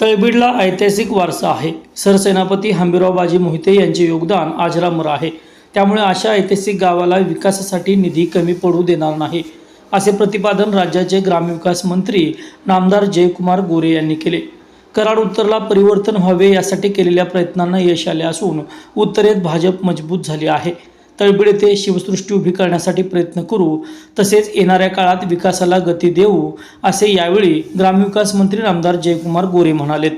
तळबीडला ऐतिहासिक वारसा आहे. सरसेनापती हंबीराव बाजी मोहिते यांचे योगदान आजरामर आहे. त्यामुळे अशा ऐतिहासिक गावाला विकासासाठी निधी कमी पडू देणार नाही असे प्रतिपादन राज्याचे ग्रामविकास मंत्री नामदार जयकुमार गोरे यांनी केले. कराड उत्तरला परिवर्तन व्हावे यासाठी केलेल्या प्रयत्नांना यश आले असून उत्तरेत भाजप मजबूत झाली आहे. तळबीड येथे शिवसृष्टी उभी करण्यासाठी प्रयत्न करू तसेच येणाऱ्या काळात विकासाला गती देऊ असे यावेळी ग्रामविकास मंत्री नामदार जयकुमार गोरे म्हणालेत.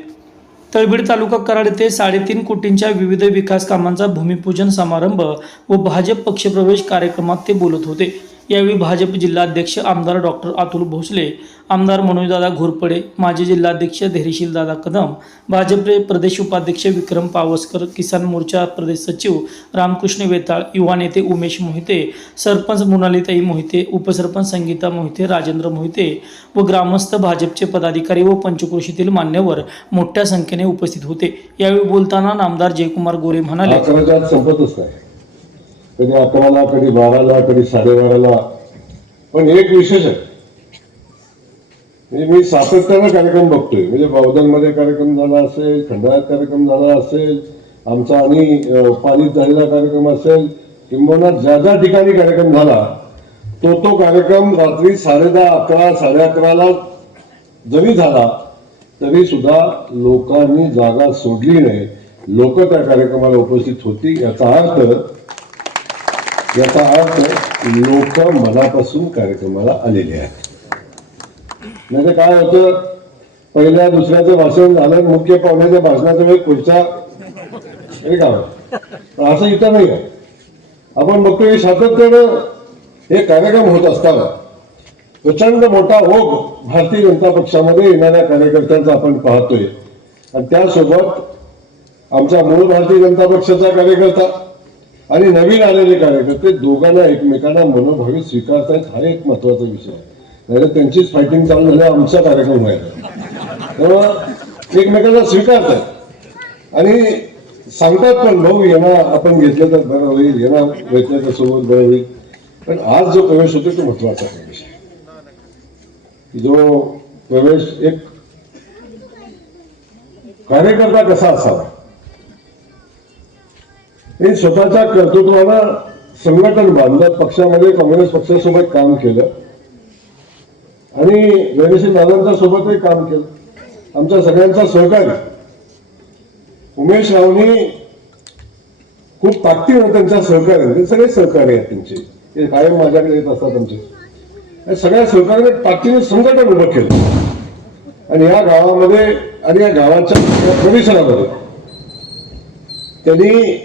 तळबीड तालुका कराड येथे साडेतीन कोटींच्या विविध विकास कामांचा भूमिपूजन समारंभ व भाजप पक्षप्रवेश कार्यक्रमात ते बोलत होते. यावेळी भाजप जिल्हाध्यक्ष आमदार डॉक्टर अतुल भोसले आमदार मनोजदादा घोरपडे माजी जिल्हाध्यक्ष धैर्यशीलदादा कदम भाजपचे प्रदेश उपाध्यक्ष विक्रम पावसकर किसान मोर्चा प्रदेश सचिव रामकृष्ण वेताळ युवा नेते उमेश मोहिते सरपंच मृणालीताई मोहिते उपसरपंच संगीता मोहिते राजेंद्र मोहिते व ग्रामस्थ भाजपचे पदाधिकारी व पंचक्रोशीतील मान्यवर मोठ्या संख्येने उपस्थित होते. यावेळी बोलताना नामदार जयकुमार गोरे म्हणाले अकराच्या आत संपतच नाही कधी अकराला कधी बाराला कधी साडेबाराला. पण एक विशेष आहे. म्हणजे मी सातत्यानं कार्यक्रम बघतोय. म्हणजे बौद्धनमध्ये कार्यक्रम झाला असेल खंडाळ्यात कार्यक्रम झाला असेल आमचा आणि पालित झालेला कार्यक्रम असेल किंबहुना ज्या ज्या ठिकाणी कार्यक्रम झाला तो तो कार्यक्रम रात्री साडेदहा अकरा साडे अकराला जरी झाला तरी सुद्धा लोकांनी जागा सोडली नाही. लोक त्या कार्यक्रमाला उपस्थित होती याचा अर्थ याचा अर्थ लोक मनापासून कार्यक्रमाला आलेले आहेत. नाही काय होतं? पहिल्या दुसऱ्याचं भाषण झालं मुख्य पाहुण्याच्या भाषणाचा वेळ पुढचा हे का हो? पण असं इथं नाही आहे आपण बघतोय हे सातत्यानं हे कार्यक्रम होत असताना प्रचंड मोठा ओघ भारतीय जनता पक्षामध्ये येणाऱ्या कार्यकर्त्यांचा आपण पाहतोय. आणि त्यासोबत आमचा मूळ भारतीय जनता पक्षाचा कार्यकर्ता आणि नवीन आलेले कार्यकर्ते दोघांना एकमेकांना मनोभावी स्वीकारतायत हा एक महत्त्वाचा विषय आहे. नाही तर त्यांचीच फायटिंग चालू झाली आमचा कार्यक्रम व्हायला तेव्हा एकमेकांना स्वीकारतात आणि सांगतात पण भाऊ येणार आपण घेतलं तर बरं होईल येणार घेतलं तर सोबत बरं होईल. पण आज जो प्रवेश होतो तो महत्त्वाचा प्रवेश आहे. जो प्रवेश एक कार्यकर्ता कसा असावा? हे स्वतःच्या कर्तृत्वानं संघटन बांधलं पक्षामध्ये काँग्रेस पक्षासोबत काम केलं. आणि गणेशी दादांच्या सोबतही काम केलं. आमच्या सगळ्यांचा सहकार्य. उमेश रावनी खूप ताकदीनं त्यांच्या सहकार्य ते सगळे सहकार्य आहेत त्यांचे. ते कायम माझ्याकडे येत असतात आमचे. सगळ्या सहकार्याने ताकदीने संघटन उभं केलं. आणि या गावामध्ये आणि या गावाच्या परिसरामध्ये त्यांनी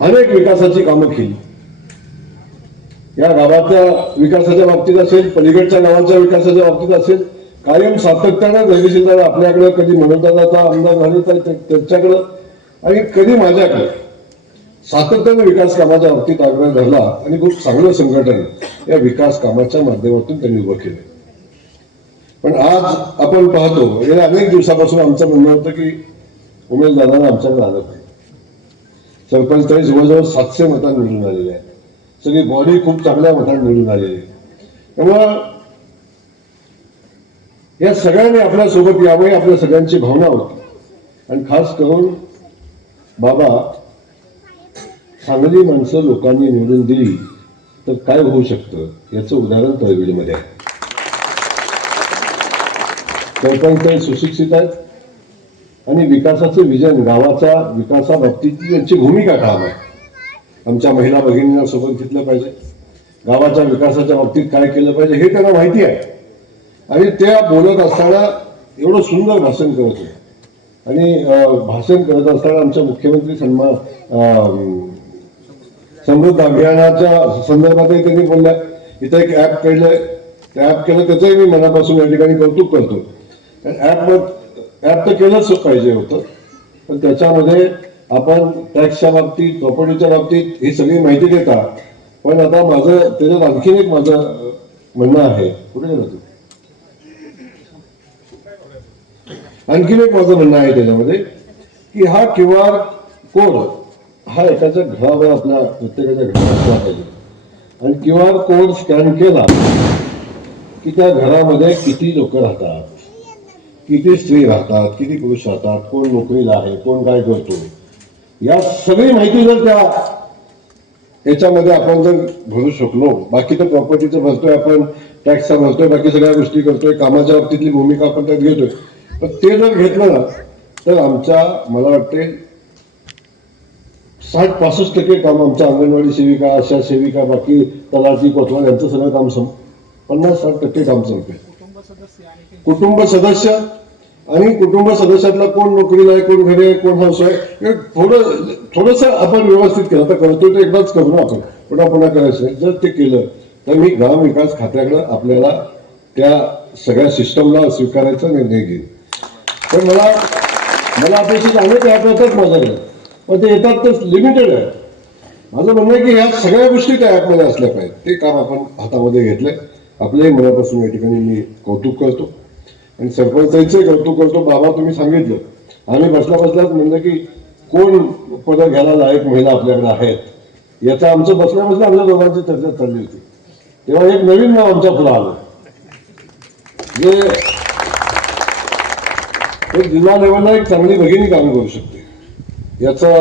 अनेक विकासाची कामं केली. या गावाच्या विकासाच्या बाबतीत असेल पलीकडच्या गावाच्या विकासाच्या बाबतीत असेल कायम सातत्यानं जगदीशदार आपल्याकडे कधी मनोजदादाचा आमदार झाले तर त्यांच्याकडं आणि कधी माझ्याकडे. सातत्यानं विकास कामाच्या बाबतीत आग्रह धरला आणि खूप चांगलं संघटन या विकास कामाच्या माध्यमातून त्यांनी उभं केलं. पण आज आपण पाहतो गेल्या अनेक दिवसापासून आमचं म्हणणं होतं की उमेश दादांना आमच्याकडे आलं पाहिजे सरपंच तरी जवळजवळ सातशे मतांनी निवडून आलेले आहेत. सगळी बॉडी खूप चांगल्या मतांनी निवडून आलेली आहे त्यामुळं या सगळ्यांनी आपल्यासोबत यावं आपल्या सगळ्यांची भावना होती. आणि खास करून बाबा चांगली माणसं लोकांनी निवडून दिली तर काय होऊ शकतं याचं उदाहरण तळवीडमध्ये आहे. सरपंच सुशिक्षित आहेत. आणि विकासाचं विजन गावाचा विकासाबाबतीत यांची भूमिका ठाम आहे. आमच्या महिला भगिनींना सोबत घेतलं पाहिजे. गावाच्या विकासाच्या बाबतीत काय केलं पाहिजे हे त्यांना माहिती आहे. आणि त्या बोलत असताना एवढं सुंदर भाषण करत होते. आणि भाषण करत असताना आमच्या मुख्यमंत्री सन्मान समृद्ध अभियानाच्या संदर्भातही त्यांनी बोलल्या. इथं एक ऍप काढलं त्या ऍप केलं त्याचंही मी मनापासून या ठिकाणी कौतुक करतो ऍप ॲप तर केलंच पाहिजे होतं. पण त्याच्यामध्ये आपण टॅक्सच्या बाबतीत प्रॉपर्टीच्या बाबतीत ही सगळी माहिती देता. पण आता माझं त्याच्यात आणखीन एक माझं म्हणणं आहे. कुठे गेलं तू? आणखीन एक माझं म्हणणं आहे त्याच्यामध्ये की हा क्यू आर कोड हा एकाच्या घरावर आपल्या प्रत्येकाच्या घरावर असला पाहिजे. आणि क्यू आर कोड स्कॅन केला की त्या घरामध्ये किती लोक राहतात? किती स्त्री राहतात किती पुरुष राहतात कोण नोकरीला आहे कोण काय करतो या सगळी माहिती जर त्या याच्यामध्ये आपण जर भरू शकलो बाकी तर प्रॉपर्टीचं भरतोय आपण टॅक्सचा भरतोय बाकी सगळ्या गोष्टी करतोय कामाच्या बाबतीतली भूमिका आपण त्यात घेतोय. पण ते जर घेतलं ना तर आमच्या मला वाटते साठ पासष्ट टक्के काम आमच्या अंगणवाडी सेविका आशा सेविका बाकी तलाठी कोतवाल यांचं सगळं काम सम पन्नास साठ टक्के काम संपेल कुटुंब सदस्य आणि कुटुंब सदस्यातला कोण नोकरीला आहे कोण घरी आहे कोण हाऊस आहे हे थोडं थोडस आपण व्यवस्थित केलं. तर करतो ते एकदाच करू ना आपण. पुन्हा पुन्हा करायचं जर ते केलं तर मी ग्राम विकास खात्याकडं आपल्याला त्या सगळ्या सिस्टमला स्वीकारायचा निर्णय घेईन. पण मला मला अपेक्षित अनेक ॲप येतात माझ्याकडे. पण ते येतात तर लिमिटेड आहे. माझं म्हणणं आहे की ह्या सगळ्या गोष्टी त्या ॲपमध्ये असल्या पाहिजेत. ते काम आपण हातामध्ये घेतलंय. आपल्याही मनापासून या ठिकाणी मी कौतुक करतो. आणि सरपंचांचे कौतुक करतो बाबा तुम्ही सांगितलं. आम्ही बसल्या बसल्याच म्हणलं की कोण पदं घ्यायला लायक महिला आपल्याकडे आहेत? याचा आमचं बसल्या बसल्या आमच्या दोघांची चर्चा चालली होती. तेव्हा एक नवीन नाव आमच्या पुढे आलं. जे एक जिल्हा लेवलला एक चांगली भगिनी काम करू शकते. याचा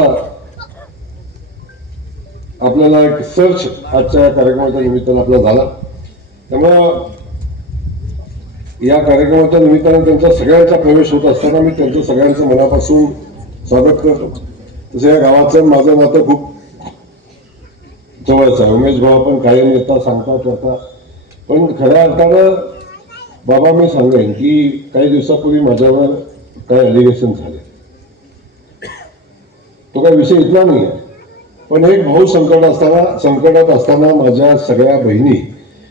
आपल्याला एक सर्च आजच्या कार्यक्रमाच्या निमित्तानं आपला झाला. त्यामुळं या कार्यक्रमाच्या निमित्तानं त्यांचा सगळ्यांचा प्रवेश होत असताना मी त्यांचं सगळ्यांचं मनापासून स्वागत करतो. तसं या गावाचं माझं नातं खूप जवळचं आहे. उमेश भाऊ पण कायम येता सांगता करता. पण खऱ्या अर्थानं बाबा मी सांगेन की काही दिवसापूर्वी माझ्यावर काही अलिगेशन झाले. तो काही विषय इथला नाही आहे पण एक भाऊ संकट असताना संकटात असताना माझ्या सगळ्या बहिणी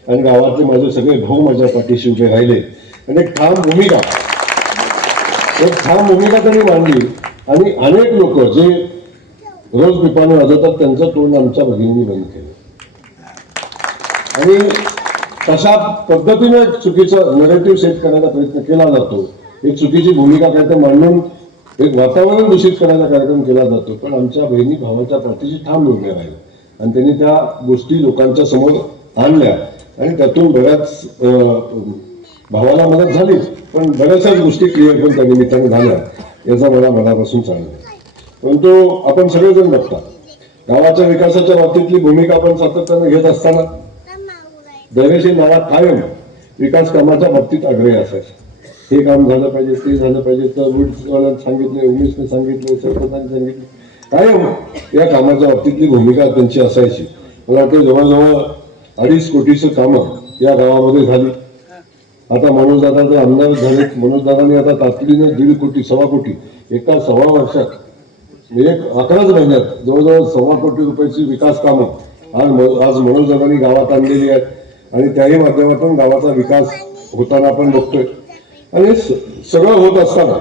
आणि गावातले माझे सगळे भाऊ माझ्या पाठीशी उभे राहिले. आणि एक ठाम भूमिका. एक ठाम भूमिका त्यांनी मांडली. आणि अनेक लोक जे रोज पिपाने वाजवतात त्यांचं तोंड आमच्या भगिनींनी बंद केलं. आणि तशा पद्धतीने एक चुकीचा नरेटिव्ह सेट करण्याचा प्रयत्न केला जातो. एक चुकीची भूमिका काय तर मांडून एक वातावरण दूषित करण्याचा कार्यक्रम केला जातो. पण आमच्या बहिणी भावाच्या पाठीशी ठाम उभ्या राहिल्या. आणि त्यांनी त्या गोष्टी लोकांच्या समोर आणल्या. आणि त्यातून बऱ्याच अं, भावाला मदत झालीच पण बऱ्याचशाच गोष्टी क्लिअर पण त्या निमित्ताने झाल्या. याचा मला मनापासून चांगला परंतु आपण सगळेजण बघता गावाच्या विकासाच्या बाबतीतली भूमिका आपण सातत्याने घेत असताना धैर्यशील नावा कायम विकास कामाच्या बाबतीत आग्रही असायचा. हे काम झालं पाहिजे ते झालं पाहिजे तर वुड्सवाल्यानं सांगितले उमेशने सांगितले सरपंचांनी सांगितले. कायम या कामाच्या बाबतीतली भूमिका त्यांची असायची. मला वाटतं जवळजवळ अडीच कोटीचं कामं या गावामध्ये झाली. आता मनोजदादाचं जर आमदार झाले. मनोजदादांनी आता तातडीनं दीड कोटी सव्वा कोटी एका सव्वा वर्षात एक अकराच महिन्यात जवळजवळ सव्वा कोटी रुपयाची विकास कामं आज म- आज मनोजदादांनी गावात आणलेली आहेत. आणि त्याही माध्यमातून गावाचा विकास होताना आपण बघतोय. आणि सगळं होत असताना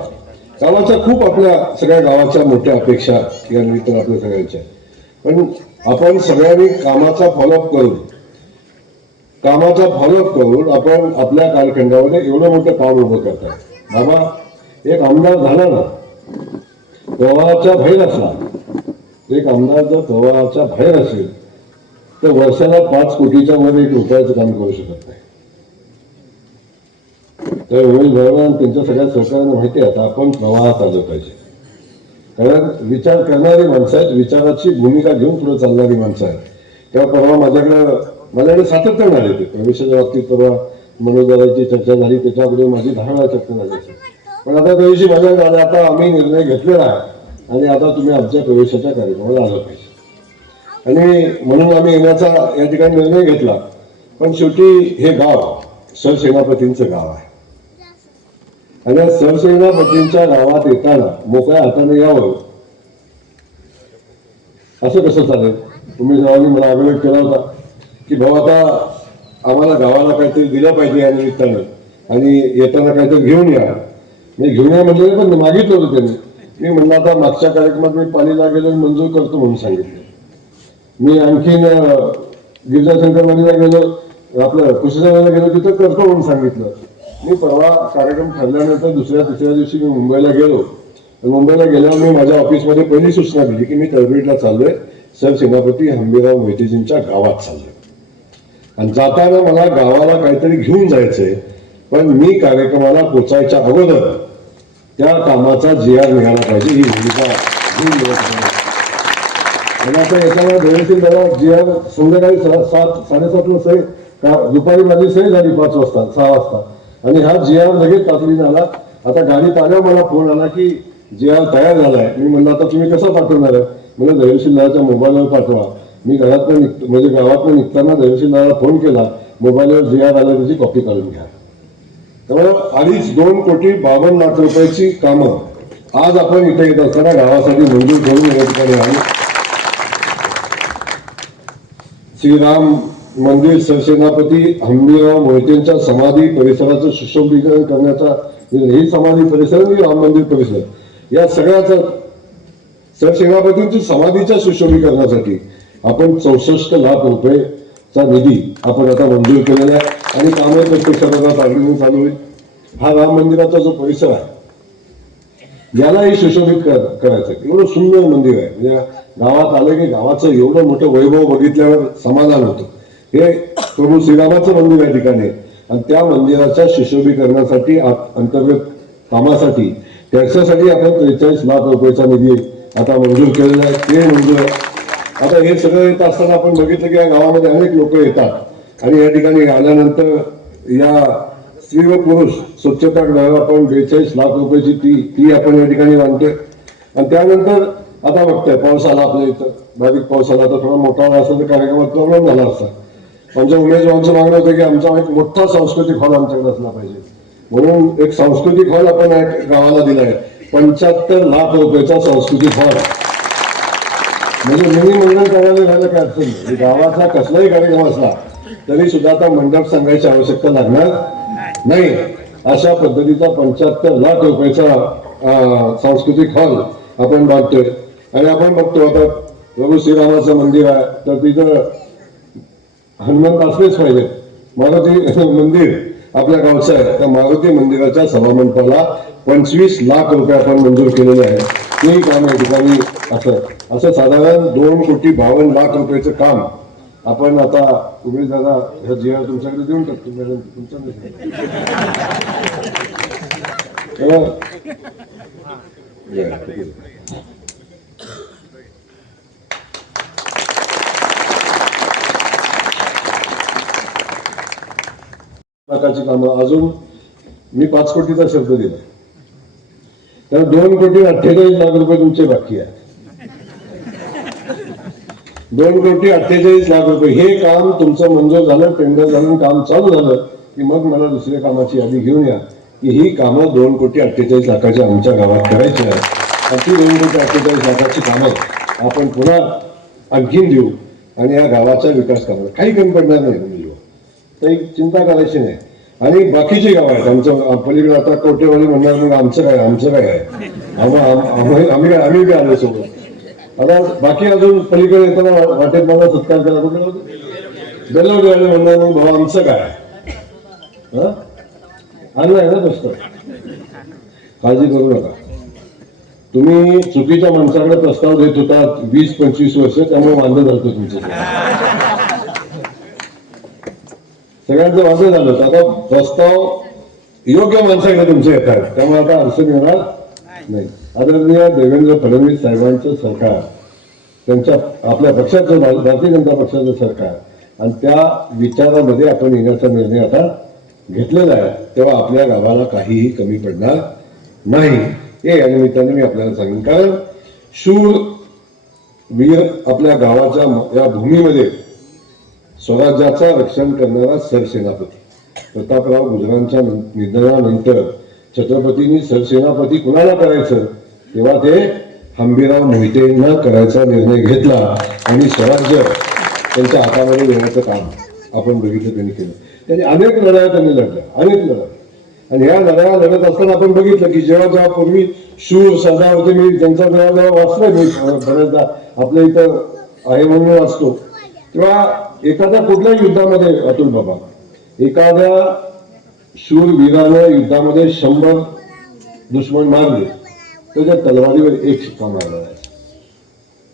गावाच्या खूप आपल्या सगळ्या गावाच्या मोठ्या अपेक्षा या निमित्तानं आपल्या सगळ्यांच्या. पण आपण सगळ्यांनी कामाचा फॉलोअप करून कामाचा फॉलोअप करून आपण आपल्या कालखंडामध्ये एवढं मोठं काम उभं करताय. बाबा एक आमदार झाला ना प्रवाहाच्या बाहेर असला एक आमदार जर प्रवाहाच्या बाहेर असेल तर वर्षाला पाच कोटीच्या वर एक रुपयाचं काम करू शकत नाही. तर उमेश भाऊला आणि त्यांच्या सगळ्या सहकार्यांना माहिती आहे आता आपण प्रवाहात आलं पाहिजे. कारण विचार करणारी माणसं आहेत विचाराची भूमिका घेऊन पुढे चालणारी माणसं आहेत. तेव्हा परवा माझ्याकडं माझ्याकडे सातत्याने आले ते. प्रवेशाच्या बाबतीत परवा मनोदराची चर्चा झाली त्याच्याकडे माझी दहा वेळा चर्चा झाली. असेल पण आता त्याविषयी माझ्या माझ्याकडे आता आम्ही निर्णय घेतलेला आहे. आणि आता तुम्ही आमच्या प्रवेशाच्या कार्यक्रमाला आलं पाहिजे. आणि म्हणून आम्ही येण्याचा या ठिकाणी निर्णय घेतला. पण शेवटी हे गाव सरसेनापतींचं गाव आहे. आणि या सरसेनापतींच्या गावात येताना मोकळ्या हाताने यावं. असं कसं चालेल? तुम्ही जेव्हा मला आग्रह केला होता. की भाऊ आता आम्हाला गावाला काहीतरी दिलं पाहिजे या निमित्तानं. आणि येताना काहीतरी घेऊन या. मी घेऊन या म्हटलं पण मागितलं होतं त्यांनी. मी म्हणलं आता मागच्या कार्यक्रमात मी पाणी लागेल आणि मंजूर करतो म्हणून सांगितलं. मी आणखीन अं, गिरजा गेलो आपलं कुशेगावला गेलो तिथं करतो म्हणून सांगितलं. मी परवा कार्यक्रम ठरल्यानंतर दुसऱ्या तिसऱ्या दिवशी मी मुंबईला गेलो. मुंबईला गेल्यावर मी माझ्या ऑफिसमध्ये पहिली सूचना दिली की मी तळबीडला चाललोय. सर सेनापती हंबीराव मोहितेजींच्या गावात चाललोय. आणि जाताना मला गावाला काहीतरी घेऊन जायचंय पण मी कार्यक्रमाला पोचायच्या अगोदर त्या कामाचा जी आर निघाला पाहिजे ही भूमिका घेऊन आणि आता याच्यामुळे धैर्यशील दादा जी आर संध्याकाळी सात साडेसातला सही का दुपारी माझी सही झाली पाच वाजता सहा वाजता. आणि हा जी आर लगेच तातडीने आला. आता गाडीत आल्यावर मला फोन आला की जी आर तयार झालाय. मी म्हणलं आता तुम्ही कसं पाठवणार आहे? म्हणजे धैर्यशील दादाच्या मोबाईलवर पाठवा. मी घरातनं निघतो म्हणजे गावातनं निघताना धैर्यशील दादाला फोन केला. मोबाईलवर जी आर आला त्याची कॉपी काढून घ्या. त्यामुळे अडीच दोन कोटी बावन्न लाख रुपयाची कामं आज आपण इथे येत असताना गावासाठी मंजूर करून या ठिकाणी आली. श्रीराम मंदिर सरसेनापती हंबीराव मोहितेंच्या समाधी परिसराचं सुशोभीकरण करण्याचा ही समाधी परिसर आणि राम मंदिर परिसर. या सगळ्याचा सरसेनापतींची समाधीच्या सुशोभीकरणासाठी आपण चौसष्ट लाख रुपयेचा निधी आपण आता मंजूर केलेला आहे आणि कामं प्रत्यक्षात आता चालू होईल. हा राम मंदिराचा जो परिसर आहे यालाही सुशोभित कर- करायचं एवढं सुंदर मंदिर आहे. म्हणजे गावात आलं की गावाचं एवढं मोठं वैभव बघितल्यावर समाधान होतं. हे प्रभू श्रीरामाचं मंदिर आहे ठिकाणी आणि त्या मंदिराच्या सुशोभीकरणासाठी अंतर्गत कामासाठी त्याच्यासाठी आपण त्रेचाळीस लाख रुपयाचा निधी आता मंजूर केलेला आहे. ते मंजूर आहे आता हे सगळं येत असताना आपण बघितलं की या गावामध्ये अनेक लोक येतात. आणि या ठिकाणी आल्यानंतर या स्त्री व पुरुष स्वच्छतागृह आपण बेचाळीस लाख रुपयाची ती ती आपण या ठिकाणी बांधतोय आणि त्यानंतर आता बघतोय पाऊस आला आपल्या इथं. भाविक पाऊस आला तर थोडा मोठा आला असता तर कार्यक्रमात प्रॉब्लेम झाला असता. आमच्या उमेदवारांचं मागणं होतं की आमचा एक मोठा सांस्कृतिक हॉल आमच्याकडे असला पाहिजे. म्हणून एक सांस्कृतिक हॉल आपण एक गावाला आहे पंच्याहत्तर लाख रुपयाचा सांस्कृतिक हॉल. म्हणजे मिनी मंडळ करायला झालं काय अडचण नाही. म्हणजे गावाचा कसलाही कार्यक्रम असला तरी सुद्धा आता मंडप सांगायची आवश्यकता लागणार नाही. अशा पद्धतीचा पंच्याहत्तर लाख रुपयाचा सांस्कृतिक हॉल आपण बांधतोय. आणि आपण बघतो आता प्रभू श्रीरामाचं मंदिर आहे तर तिथं हनुमंत असलेच पाहिजे. मारुती मंदिर आपल्या गावचं आहे त्या मारुती मंदिराच्या सभामंडपाला पंचवीस लाख रुपये आपण मंजूर केलेले आहे ते काम या ठिकाणी असं. असं साधारण दोन कोटी बावन्न लाख रुपयाचं काम आपण आता उमेश दादा ह्या जिया तुमच्याकडे देऊन टाकतो मॅडम तुमच्या लाखाची कामं. अजून मी पाच कोटीचा शब्द दिला. तर दोन कोटी अठ्ठेचाळीस लाख रुपये तुमचे बाकी आहे. दोन कोटी अठ्ठेचाळीस लाख रुपये. हे काम तुमचं मंजूर झालं टेंडर झालं काम चालू झालं की मग मला दुसऱ्या कामाची यादी घेऊन या. की ही कामं दोन कोटी अठ्ठेचाळीस लाखाची आमच्या गावात करायची आहे आणि दोन कोटी अठ्ठेचाळीस लाखाची कामं आपण पुन्हा आणखीन देऊ आणि या गावाचा विकास करणार काही कमी पडणार नाही म्हणजे काही चिंता करायची नाही. आणि बाकीची गाव आहेत. आमचं पलीकडे आता कोटेवाली म्हणणार मग आमचं काय आमचं काय आहे? आम्ही आम्ही आम्ही बी आलो सोबत. आता बाकी अजून पलीकडे येताना वाटेत मला सत्कार करा. कुठे बेल्लवडीवाले म्हणणार मग भाऊ आमचं काय? आणलं आहे ना प्रश्न? काळजी करू नका. तुम्ही चुकीच्या माणसाकडे प्रस्ताव देत होता वीस पंचवीस वर्ष त्यामुळे वांदं झालं तुमचं. सगळ्यांचं वादळ झालं होतं. आता प्रस्ताव योग्य माणसाकडे तुमचं येतात. त्यामुळे आता अडचण येणार नाही. आदरणीय देवेंद्र फडणवीस साहेबांचं सरकार त्यांच्या आपल्या पक्षाचं भारतीय जनता पक्षाचं सरकार आणि त्या विचारामध्ये आपण येण्याचा निर्णय आता घेतलेला आहे. तेव्हा आपल्या गावाला काहीही कमी पडणार नाही. हे या निमित्ताने मी आपल्याला सांगेन. कारण शूर वीर आपल्या गावाच्या या भूमीमध्ये स्वराज्याचा रक्षण करणारा सरसेनापती. प्रतापराव गुजरांच्या निधनानंतर छत्रपतींनी सरसेनापती कुणाला करायचं? तेव्हा ते हंबीराव मोहितेंना करायचा निर्णय घेतला आणि स्वराज्य त्यांच्या हातामध्ये देण्याचं काम आपण बघितलं त्यांनी केलं. त्यांनी अनेक लढाया त्यांनी लढल्या अनेक लढाया. आणि ह्या लढाया लढत असताना आपण बघितलं की जेव्हा जेव्हा पूर्वी शूर सरदार होते मी त्यांचा जेव्हा जेव्हा वाचलं मी बऱ्याचदा आपल्या इथं आहे म्हणून वाचतो. तेव्हा एखाद्या कुठल्या युद्धामध्ये अतुल बाबा एखाद्या शूरवीरानं युद्धामध्ये शंभर दुश्मन मारले. त्याच्या तलवारीवर एक शिक्का मारला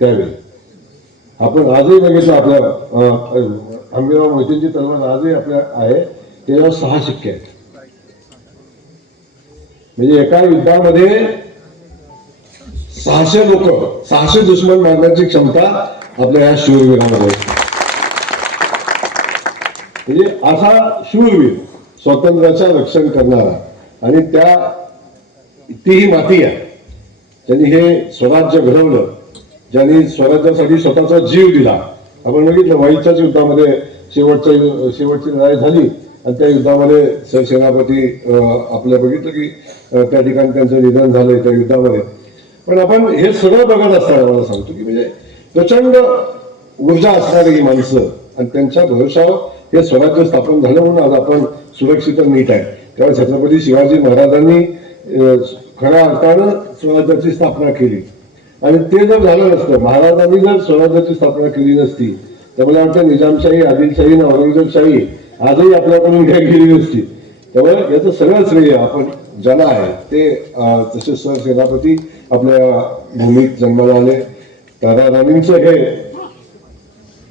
त्यावेळी आपण आजही बघितलं आपल्या आंबेराव मोहितेंची तलवार आजही आपल्या आहे. त्याच्यावर सहा शिक्के आहेत. म्हणजे एका युद्धामध्ये सहाशे लोक सहाशे दुश्मन मारण्याची क्षमता आपल्या या शूरवीरामध्ये म्हणजे असा शूरवीर स्वातंत्र्याचं रक्षण करणारा. आणि त्या तीही माती आहे. ज्यांनी हे स्वराज्य घडवलं ज्यांनी स्वराज्यासाठी स्वतःचा जीव दिला. आपण बघितलं वाईच्याच युद्धामध्ये शेवटच्या शेवटची लढाई झाली. आणि त्या युद्धामध्ये सरसेनापती आपल्या बघितलं की त्या ठिकाणी त्यांचं निधन झालंय त्या युद्धामध्ये. पण आपण हे सगळं बघत असताना मला सांगतो की म्हणजे प्रचंड ऊर्जा असणारी ही माणसं आणि त्यांच्या भविष्यावर हे स्वराज्य स्थापन झालं म्हणून आज आपण सुरक्षित नीट आहे. कारण छत्रपती शिवाजी महाराजांनी खऱ्या अर्थानं स्वराज्याची स्थापना केली. आणि ते जर झालं नसतं महाराजांनी जर स्वराज्याची स्थापना केली नसती तर मला वाटतं निजामशाही आदिलशाही आणि औरंगजेबशाही आजही आपल्याकडून काही गेली नसती. त्यामुळे याचं सगळं श्रेय आपण ज्याला आहे ते अं, तसे सरसेनापती आपल्या भूमीत जन्माला आले. दादा राणींचं हे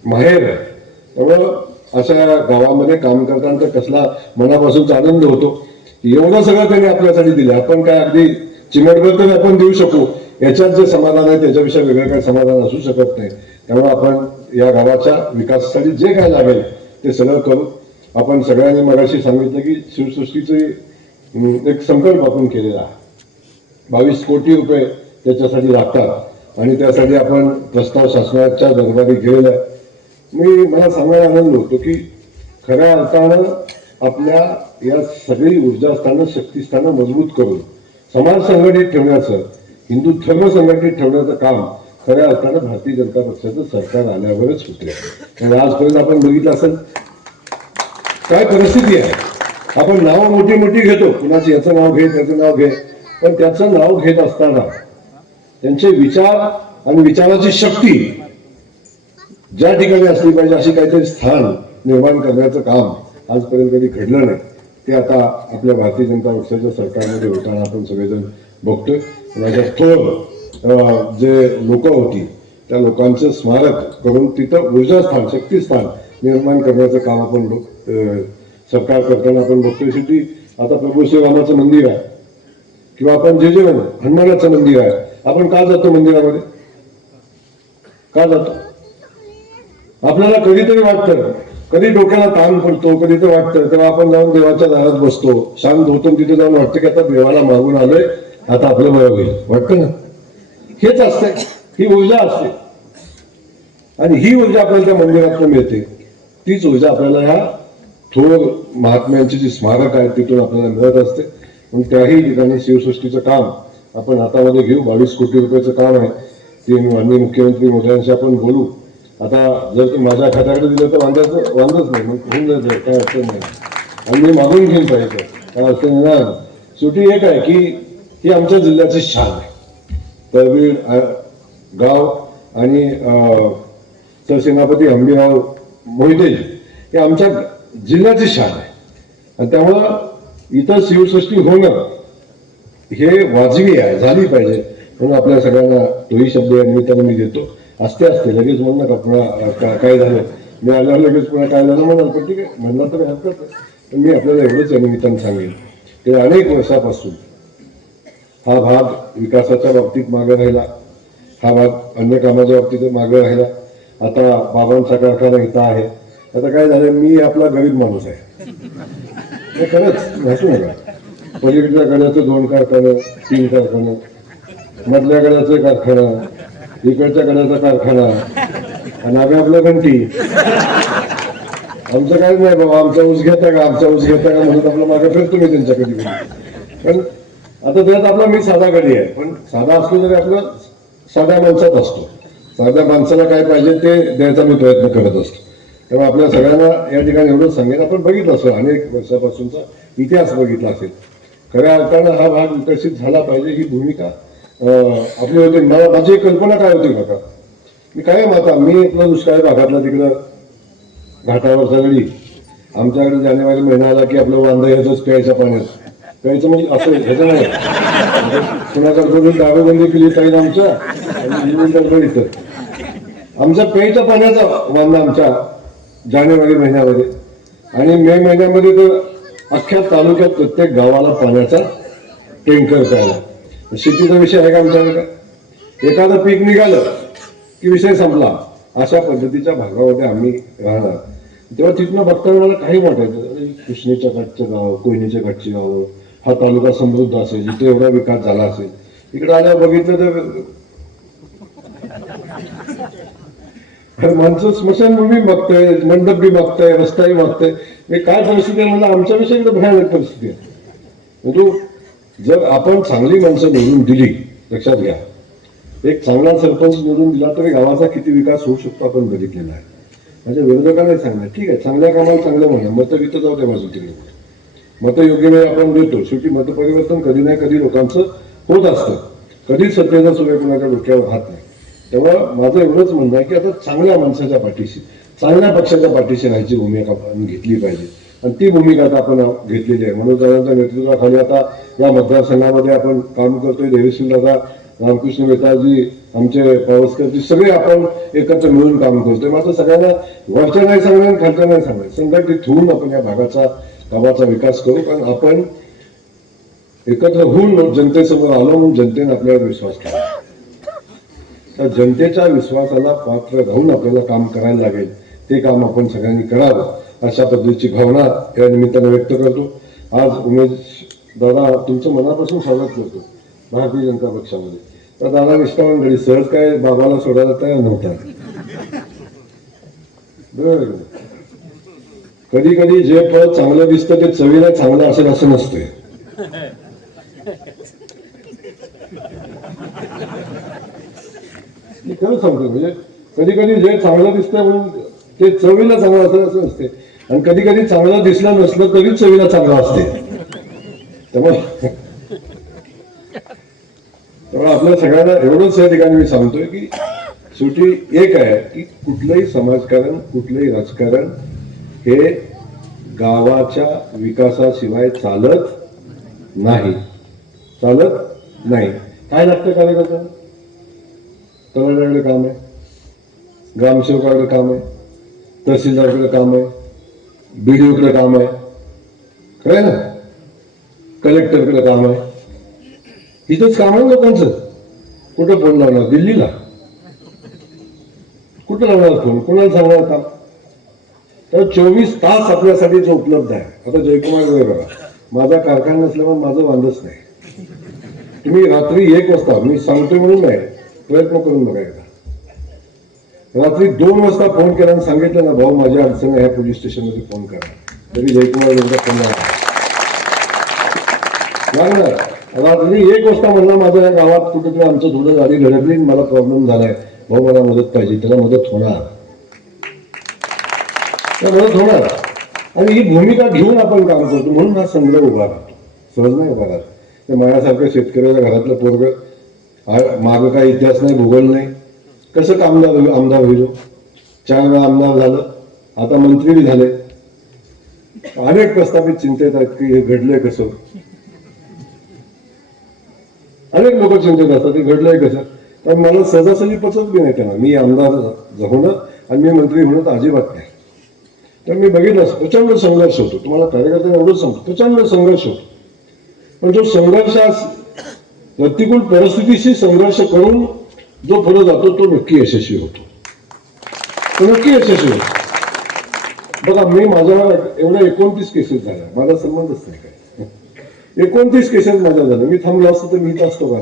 माहेर आहे. त्यामुळं अशा गावामध्ये काम करताना तर कसला मनापासूनचा आनंद होतो. एवढं सगळं त्यांनी आपल्यासाठी दिलं. आपण काय अगदी चिमटभर तरी आपण देऊ शकू. याच्यात जे समाधान आहे त्याच्याविषयी वेगळं काही समाधान असू शकत नाही. त्यामुळे आपण या गावाच्या विकासासाठी जे काय लागेल ते सगळं करू आपण सगळ्यांनी मगाशी सांगितलं की शिवसृष्टीचे एक संकल्प आपण केलेला आहे. बावीस कोटी रुपये त्याच्यासाठी लागतात. आणि त्यासाठी आपण प्रस्ताव शासनाच्या दरबारी गेलेला आहे. मी मला सांगायला आनंद होतो की खऱ्या अर्थानं आपल्या या सगळी ऊर्जास्थानं शक्तीस्थानं मजबूत करून समाज संघटित ठेवण्याचं हिंदू धर्म संघटित ठेवण्याचं काम खऱ्या अर्थानं भारतीय जनता पक्षाचं सरकार आल्यावरच होते. आणि आजपर्यंत आपण बघितलं असेल काय परिस्थिती आहे? आपण नावं मोठी मोठी घेतो कुणाचं याचं नाव घे त्याचं नाव घे पण त्याचं नाव घेत असताना त्यांचे विचार आणि विचाराची शक्ती ज्या ठिकाणी असली पाहिजे अशी काहीतरी स्थान निर्माण करण्याचं काम आजपर्यंत कधी घडलं नाही ते आता आपल्या भारतीय जनता पक्षाच्या सरकारमध्ये होताना आपण सगळेजण बघतोय. माझ्या थोर जे लोक होती त्या लोकांचं स्मारक करून तिथं ऊर्जास्थान शक्तीस्थान निर्माण करण्याचं काम आपण लोक सरकार करताना आपण बघतोय. शेवटी आता प्रभू श्रीरामाचं मंदिर आहे किंवा आपण जे जे हनुमानाचं मंदिर आहे. आपण का जातो मंदिरामध्ये? का जातो? आपल्याला कधीतरी वाटतं. कधी डोक्याला ताण पडतो कधी तर वाटतं. तेव्हा आपण जाऊन देवाच्या दारात बसतो. शांत होतो तिथे जाऊन वाटतं की आता देवाला मागून आलोय. आता आपलं बरं होईल. वाटतं ना? हेच असते. ही ऊर्जा असते. आणि ही ऊर्जा आपल्याला त्या मंदिरातून मिळते. तीच ऊर्जा आपल्याला ह्या थोर महात्म्यांची जी स्मारक आहेत तिथून आपल्याला मिळत असते. पण त्याही ठिकाणी शिवसृष्टीचं काम आपण हातामध्ये घेऊ. बावीस कोटी रुपयाचं काम आहे. ते माननीय मुख्यमंत्री मोदयांशी आपण बोलू. आता जर ते माझ्या खात्याकडे दिलं तर वांद्याचं वांदच नाही. मग होऊन जायचं काय अडचण नाही. आणि मी मागून घेईन पाहिजे काय अडचण ना शेवटी एक आहे की ही आमच्या जिल्ह्याची शान आहे. तळवीड गाव आणि अ, सरसेनापती हंबीराव मोहिते हे आमच्या जिल्ह्याची शान आहे. आणि त्यामुळं इथं शिवसृष्टी होणं हे वाजवी आहे. झाली पाहिजे. म्हणून आपल्या सगळ्यांना तोही शब्द या निमित्तानं मी देतो. असते असते. लगेच म्हणू नका पुन्हा का- काय झालं? मी आल्यावर लगेच पुन्हा काय झालं म्हणाल पण ठीक आहे. म्हणलं तर हरकत नाही. पण मी आपल्याला एवढंच या निमित्तानं सांगेन की अनेक वर्षापासून हा भाग विकासाच्या बाबतीत मागे राहिला. हा भाग अन्य कामाच्या बाबतीत मागे राहिला. आता बाबांचा कारखाना इथं आहे. आता काय झालं मी आपला गरीब माणूस आहे. हे खरंच हसू नका. पलीकडच्या गड्याचं दोन कारखानं तीन कारखानं मधल्या गड्याचं कारखाना इकडच्या गड्याचा कारखाना आणि आम्ही आपलं घंटी. आमचं काय नाही बाबा आमचा ऊस घेता का आमचा ऊस घेता का म्हणून आपलं मागे फिरतो मी त्यांच्या कधी पण आता त्यात आपला मी साधा कधी आहे. पण साधा असलो तरी आपला साध्या माणसात असतो. साध्या माणसाला काय पाहिजे ते द्यायचा मी प्रयत्न करत असतो. तेव्हा आपल्या सगळ्यांना या ठिकाणी एवढं सांगेन. आपण बघितलं असं अनेक वर्षापासूनचा इतिहास बघितला असेल. खऱ्या अर्थानं हा भाग विकसित झाला पाहिजे ही भूमिका आपली होती. मला माझी एक कल्पना काय होती काका मी काय आता मी आपला दुष्काळी भागातला तिकडं घाटावर सगळी आमच्याकडे जानेवारी महिना आला की आपलं वांदा यायचंच प्यायच्या पाण्यात. प्यायचं म्हणजे असं ह्याचं नाही. म्हणजे कुणाकडे दारूबंदी केली पाहिजे आमच्या आणि आमचा इथं. आमच्या प्यायच्या पाण्याचा वांदा आमच्या जानेवारी महिन्यामध्ये. आणि मे महिन्यामध्ये तर अख्ख्या तालुक्यात प्रत्येक गावाला पाण्याचा टँकर करायला शेतीचा विषय आहे का आमच्याकडे? का एखादं पीक निघालं की विषय संपला. अशा पद्धतीच्या भागामध्ये आम्ही राहणार. तेव्हा तिथनं बघताना मला काही वाटायचं कृष्णेच्या काठचं गाव कोयनेच्या काठची गावं हा तालुका समृद्ध असेल इथे एवढा विकास झाला असेल. इकडे आल्यावर बघितलं तर माणसं स्मशानभूमी बघतोय मंडप बी बघताय रस्ताही बघताय. मी काय परिस्थिती आहे? मला आमच्याविषयी भयानक परिस्थिती आहे. म्हणजे जर आपण चांगली माणसं निवडून दिली लक्षात घ्या. एक चांगला सरपंच निवडून दिला तरी गावाचा किती विकास होऊ शकतो आपण बघितलेला आहे. माझ्या विरोधकांना सांगणार ठीक आहे चांगल्या कामाला चांगलं म्हणा मतं विकत जाऊ त्या बाजूला मतं योग्य आपण देतो शेवटी मतपरिवर्तन कधी नाही कधी लोकांचं होत असतं. कधी सत्तेचा सूर्य कुणाच्या डोक्यावर राहत नाही. तेव्हा माझं एवढंच म्हणणं आहे की आता चांगल्या माणसाच्या पाठीशी चांगल्या पक्षाच्या पाठीशी राहायची भूमिका आपण घेतली पाहिजे. आणि ती भूमिका आता आपण घेतलेली आहे. म्हणून दादांच्या नेतृत्वाखाली आता या मतदारसंघामध्ये आपण काम करतोय. देवीसिंग दादा रामकृष्ण मेहताजी आमचे पावसकरजी सगळे आपण एकत्र मिळून काम करतोय. मात्र सगळ्यांना वरच्या नाही सांगणार खालच्या नाही सांगणार संघटित होऊन आपण या भागाचा गावाचा विकास करू. कारण आपण एकत्र होऊन जनतेसमोर आलो म्हणून जनतेने आपल्यावर विश्वास ठेवला. तर जनतेच्या विश्वासाला पात्र राहून आपल्याला काम करायला लागेल. ते काम आपण सगळ्यांनी करावं. अशा पद्धतीची भावना या निमित्ताने व्यक्त करतो. आज उमेश दादा तुमचं मनापासून स्वागत करतो भारतीय जनता पक्षामध्ये. तर दादा निष्ठावान सहज काय बाबाला सोडायला तयार नव्हता. बरोबर कधी कधी जे फळ चांगलं दिसतं ते चवीला चांगलं असेल असं नसतंय. मी खरं सांगतो म्हणजे कधी कधी जे चांगलं दिसतंय म्हणून ते चवीला चांगलं असेल असं नसते आणि कधी कधी चांगलं दिसलं नसलं तरी चवीला चांगला असते. त्यामुळे त्यामुळे आपल्या सगळ्यांना एवढंच या ठिकाणी मी सांगतोय की सुटी एक आहे की कुठलंही समाजकारण कुठलंही राजकारण हे गावाच्या विकासाशिवाय चालत नाही. चालत नाही. काय लागतं कार्यकर्ता तलाट्याकडे काम आहे. ग्रामसेवकाकडे काम आहे. तहसीलदारकडे काम आहे. बीडीओकडे काम आहे कळे ना। कलेक्टरकडे काम आहे इथंच काम आहे लोकांचं कुठं फोन लावणार? दिल्लीला? कुठं लावणार फोन? कोणाला सांगणार आता? तर चोवीस तास आपल्यासाठी जो उपलब्ध आहे. आता जयकुमार बघा. माझा कारखाना नसल्यामुळे माझं वांदच नाही. तुम्ही रात्री एक वाजता मी सांगतोय म्हणून नाही. प्रयत्न करून बघा एकदा. रात्री दोन वाजता फोन केला आणि सांगितलं ना भाऊ माझ्या अडचण या ह्या पोलीस स्टेशनमध्ये फोन करा. तरी जयकुमार यांचा फोन लागला. लागणार रात्री एक वाजता म्हणला माझ्या या गावात कुठेतरी आमचं थोडं गाडी धडकली मला प्रॉब्लेम झालाय. भाऊ मला मदत पाहिजे त्याला मदत होणार. त्या मदत होणार. आणि ही भूमिका घेऊन आपण काम करतो म्हणून हा संग्रह उभा राहतो. सहज नाही उभा राहतो. त्या माझ्यासारख्या शेतकऱ्याच्या घरातलं पोरग मागं काही इतिहास नाही भूगोल नाही. कसं का आमदार होईल- आमदार होईल? चार वेळा आमदार झालं. आता मंत्री बी झाले. अनेक प्रस्थापित चिंतेत आहेत की हे घडलंय कसं? अनेक लोक चिंतेत असतात ते घडलंय कसं? पण मला सहजासहजी पचत बी नाही त्यांना. मी आमदार होणं आणि मी मंत्री होणं तर अजिबात नाही. तर मी बघितलं प्रचंड संघर्ष होतो. तुम्हाला कार्यकर्त्यांना एवढंच सांगतो प्रचंड संघर्ष होतो. पण जो संघर्ष प्रतिकूल परिस्थितीशी संघर्ष करून जो पुढे जातो तो नक्की यशस्वी होतो तो नक्की यशस्वी होतो बघा मी माझ्या एवढ्या एकोणतीस केसेस झाल्या माझा संबंधच नाही काय एकोणतीस केसेस माझ्या झाल्या मी थांबलो असतो तर मी इथं असतो का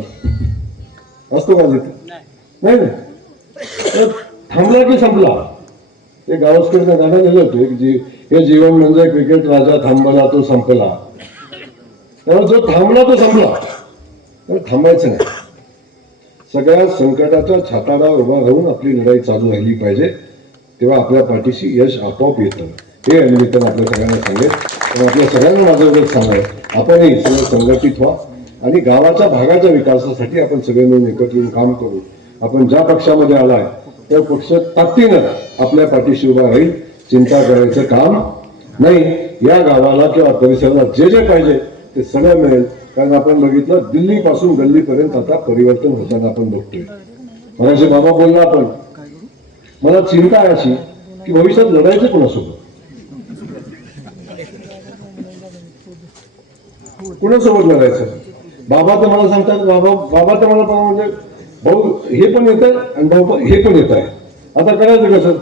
असतो का तिथं नाही ना तर थांबला की संपला ते गावस्करचं गाणं लिहिलं होतं एक जी हे जीवन म्हणजे क्रिकेट राजा थांबला तो संपला त्यामुळे जो थांबला तो संपला थांबायचं नाही सगळ्या संकटाच्या छाताडा उभा राहून आपली लढाई चालू राहिली पाहिजे तेव्हा आपल्या पाठीशी यश आपोआप येतं. हे या निमित्तानं आपल्या सगळ्यांना सांगेल पण आपल्या सगळ्यांना माझं एवढंच सांगाय आपणही सगळं संघटित व्हा आणि गावाच्या भागाच्या विकासासाठी आपण सगळे मिळून एकत्र येऊन काम करू. आपण ज्या पक्षामध्ये आलाय त्या पक्ष ताकदीनं आपल्या पाठीशी उभा राहील. चिंता करायचं काम नाही. या गावाला किंवा परिसराला जे जे पाहिजे ते सगळं मिळेल. कारण आपण बघितलं दिल्ली पासून गल्लीपर्यंत आता परिवर्तन होताना आपण बघतोय. मगाशी बाबा बोलला आपण मला चिंता आहे अशी की भविष्यात लढायचं कोणासोबत? कुणासोबत लढायचं? बाबा तर मला सांगतात बाबा बाबा तर मला पण म्हणजे भाऊ हे पण येत आहे आणि भाऊ हे पण येत आहे. आता करायचं कसं?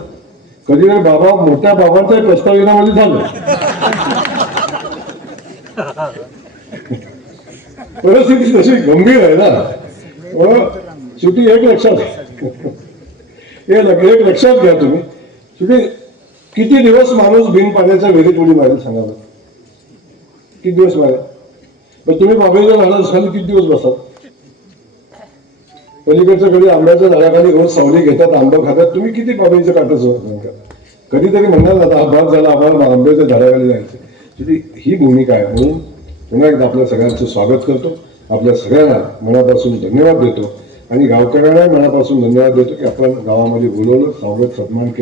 कधी काही बाबा मोठ्या बाबांच्या येण्यामध्ये झालं. परिस्थिती तशी गंभीर आहे ना शेवटी एक लक्षात एक लक्षात घ्या तुम्ही शेवटी किती दिवस माणूस बिन पाण्याच्या वेळी उडी मारेल सांगा बरं किती दिवस मारेल पण तुम्ही बाबळीच्या झाडात खाली किती दिवस बसाल पलीकडच्या घरी आंब्याच्या झाडाखाली रोज सावली घेतात आंबा खातात तुम्ही किती बाबळीचं काटत करा कधीतरी म्हणणार आता हा झाला आम्हाला आंब्याच्या झाडाखाली जायचं शेवटी ही भूमिका आहे म्हणून पुन्हा एकदा आपल्या सगळ्यांचं स्वागत करतो. आपल्या सगळ्यांना मनापासून धन्यवाद देतो. आणि गावकऱ्यांना मनापासून धन्यवाद देतो की आपण गावामध्ये बोलवलं स्वागत सन्मान केलं.